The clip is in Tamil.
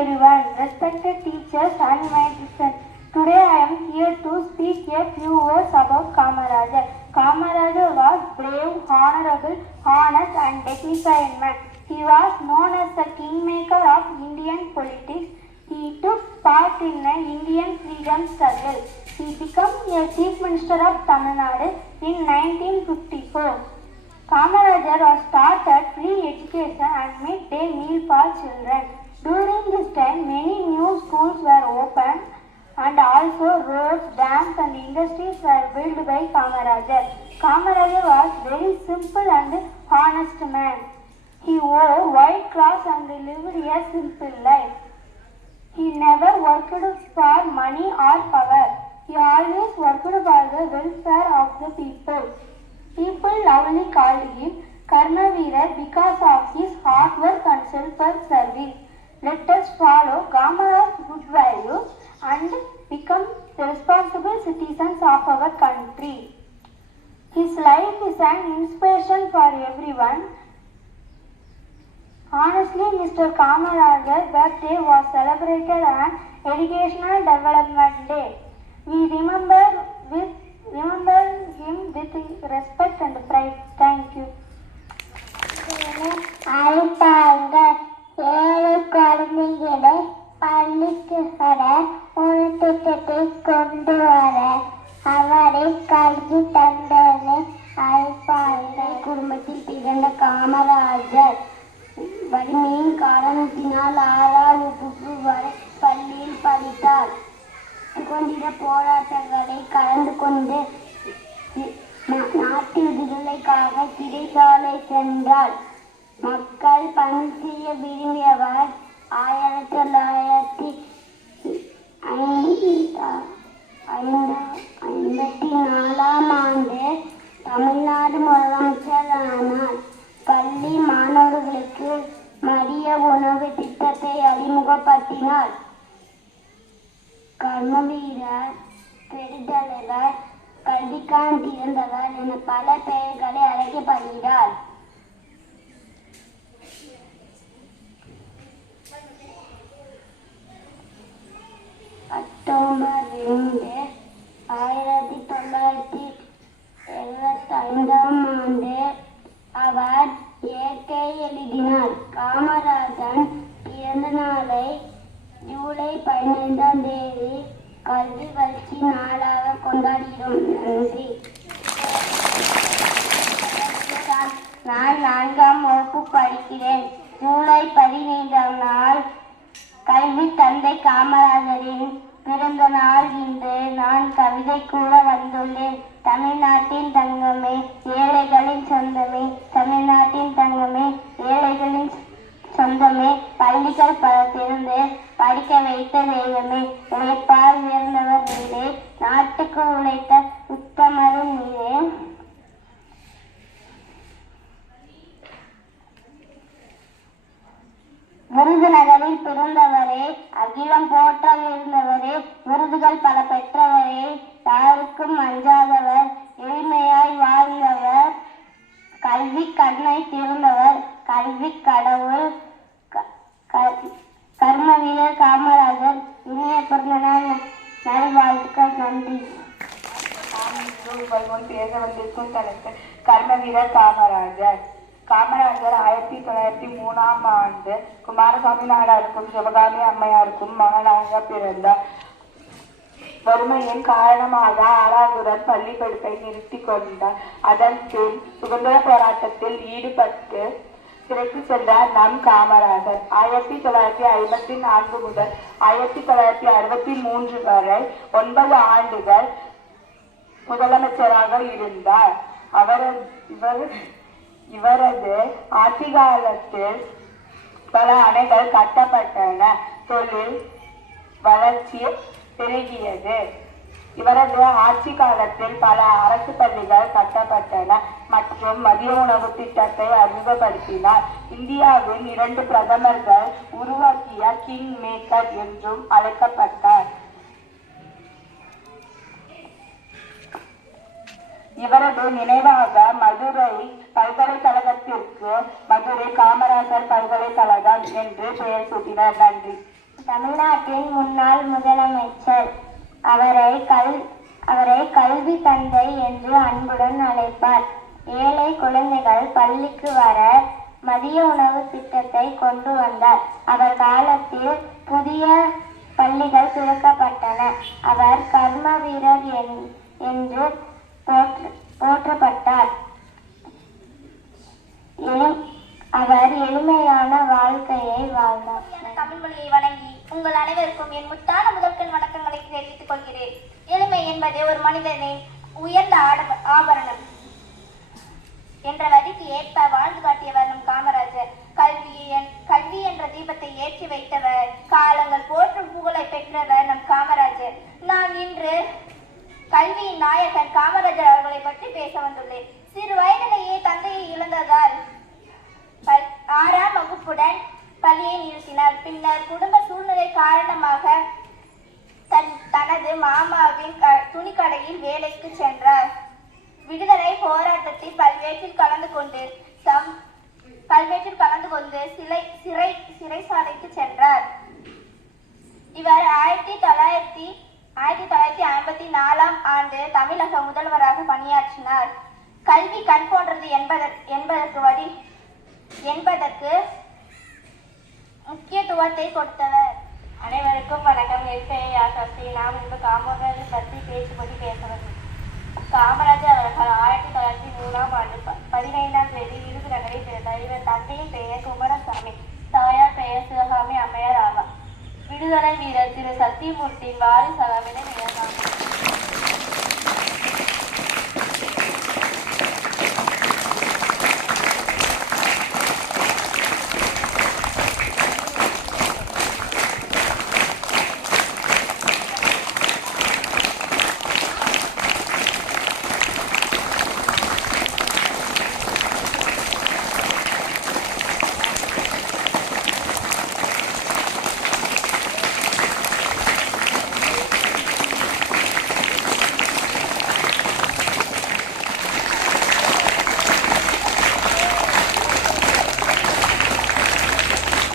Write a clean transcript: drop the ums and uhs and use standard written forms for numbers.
everyone, respected teachers and my friends. Today I am here to speak a few words about Kamarajar. Kamarajar was brave, honorable, honest and dignified man. He was known as the kingmaker of Indian politics. He took part in the Indian freedom struggle. He became a chief minister of Tamil Nadu in 1954. Kamarajar was started free education and midday meal for children. During this time, many new schools were opened and also roads, dams and industries were built by Kamarajar. Kamarajar was very simple and honest man. He wore white clothes and lived a simple life. He never worked for money or power. He always worked for the welfare of the people. People loudly called him Karmaveer because of his hard work and self-service. Let us follow Kamara's good values and become the responsible citizens of our country. His life is an inspiration for everyone. Honestly, Mr. Kamarajar's birthday was celebrated on Educational Development Day. We remember him with respect and pride. Thank you. ஏழை குழந்தைகளை பள்ளிக்கு வர ஒரு திட்டத்தை கொண்டு வர அவரை கல்வி தந்தனை அழைப்பாங்க. குடும்பத்தில் பிறந்த காமராஜர் வறுமையின் காரணத்தினால் 6ஆம் வகுப்பு வரை பள்ளியில் படித்தார். சுதந்திர போராட்டங்களை கலந்து கொண்டு நாட்டு விடுதலைக்காக சிறைச்சாலை சென்றார். மக்கள் பணி செய்ய விரும்பியவர் 1954ஆம் ஆண்டு தமிழ்நாடு முதலமைச்சர் ஆனார். பள்ளி மாணவர்களுக்கு மதிய உணவு திட்டத்தை அறிமுகப்படுத்தினார். கர்மவீரர், பெருந்தலைவர், கல்விக்கான திறந்தவர் என பல பெயர்களை அழைக்கப்படுகிறார். அக்டோபர் 2, 1975ஆம் ஆண்டு அவர் இயற்கை எழுதினார். காமராஜன் பிறந்த நாளை ஜூலை 15ஆம் தேதி கல்வி வளர்ச்சி நாளாக கொண்டாடுகிறோம். நன்றி. நான் 4ஆம் வகுப்பு படிக்கிறேன். ஜூலை 15ஆம் நாள் கல்வி தந்தை காமராஜரின் பிறந்த நாள். இன்று நான் கவிதை கூற வந்துள்ளேன். தமிழ்நாட்டின் தங்கமே, ஏழைகளின் சொந்தமே, தமிழ்நாட்டின் தங்கமே, ஏழைகளின் சொந்தமே, பள்ளிகள் பல திறந்து படிக்க வைத்த தெய்வமே, உழைப்பால் உயர்ந்தவர் நீரே, நாட்டுக்கு உழைத்த உத்தமரும் நீரே. விருதுநகரில் பிறந்தவரே, அகிலம் போற்ற இருந்தவரே, விருதுகள் பல பெற்றவரே, யாருக்கும் அஞ்சாதவர், எளிமையாய் வாழ்ந்தவர், கல்வி கண்ணை திறந்தவர், கல்வி கடவுள், கர்மவீரர் காமராஜர். இனிய பிறந்த நாள் நல்வாழ்த்துக்கள். நன்றி. பேச வந்திருக்கும் தலைவர் கர்மவீரர் காமராஜர். காமராஜர் 1903ஆம் ஆண்டு குமாரசாமி நாடாருக்கும் சிவகாமி அம்மையாருக்கும் மகனாக பிறந்தார். வறுமையின் காரணமாக 6ஆவதுடன் பள்ளி படிப்பை நிறுத்தி கொண்டார். அதன் பின் சுதந்திர போராட்டத்தில் ஈடுபட்டு சிறைக்கு சென்றார் நம் காமராஜர். 1954 முதல் 1963 வரை 9 ஆண்டுகள் முதலமைச்சராக இருந்தார். இவரது ஆட்சி காலத்தில் பல அணைகள் கட்டப்பட்டன, தொழில் வளர்ச்சி பெருகியது. இவரது ஆட்சி காலத்தில் பல அரசு பள்ளிகள் கட்டப்பட்டன மற்றும் மதிய உணவு திட்டத்தை அறிமுகப்படுத்தினார். இந்தியாவின் 2 பிரதமர்கள் உருவாக்கிய கிங் மேக்கர் என்றும் அழைக்கப்பட்டார். இவரது நினைவாக மதுரை பல்கலைக்கழகத்திற்கு மதுரை காமராஜர் பல்கலைக்கழகம் என்று பெயர் சூட்டினார். நன்றி. தமிழ்நாட்டின் முன்னாள் முதலமைச்சர். அவரை கல்வி தந்தை என்று அன்புடன் அழைப்பார். ஏழை குழந்தைகள் பள்ளிக்கு வர மதிய உணவு திட்டத்தை கொண்டு வந்தார். அவர் காலத்தில் புதிய பள்ளிகள் திறக்கப்பட்டன. அவர் கர்ம வீரர் என்று போற்றப்பட்டார். அவர் எளிமையான வாழ்க்கையை வாழ்ந்தார். தமிழ் மொழியை வணங்கி உங்கள் அனைவருக்கும் என் முத்தான முதற்கண் வணக்கங்களை தெரிவித்துக் கொள்கிறேன். எளிமை என்பது ஒரு மனிதனின் உயர்ந்த ஆபரணம் என்ற வரிக்கு ஏற்ப வாழ்ந்து காட்டியவர் நம் காமராஜர். கல்வி என்ற தீபத்தை ஏற்றி வைத்தவர். காலங்கள் போற்றும் புகழை பெற்றவர் நம் காமராஜர். நான் இன்று கல்வியின் நாயகன் காமராஜர் அவர்களை பற்றி பேச வந்துள்ளேன். சிறு வயதிலேயே தந்தையை இழந்ததால் 6ஆம் வகுப்புடன் பள்ளியை நிறுத்தினார். பின்னர் குடும்ப சூழ்நிலை காரணமாக தனது மாமாவின் துணிக்கடையில் வேலைக்கு சென்றார். விடுதலை போராட்டத்தில் பல்வேற்றில் கலந்து கொண்டு சிறைசாலைக்கு சென்றார். இவர் 1954ஆம் ஆண்டு தமிழக முதல்வராக பணியாற்றினார். கல்வி கண் போன்றது என்பதற்கு முக்கியத்துவத்தை கொடுத்தவர். அனைவருக்கும் வணக்கம். என் பெயர் ஆசாஸ்தி. நாம் இன்று காமராஜர் பற்றி பேசும்படி பேசவும். காமராஜர் அவர்கள் 1903ஆம் ஆண்டு 15ஆம் தேதி விருதுநகரில் பிறந்தார். இவர் தந்தையின் பெயர் குமாரசாமி, தாயார் பெயர் சிவகாமி அம்மையார் ஆவார். விடுதலை வீரர் திரு சத்தியமூர்த்தியின் வாரிசாக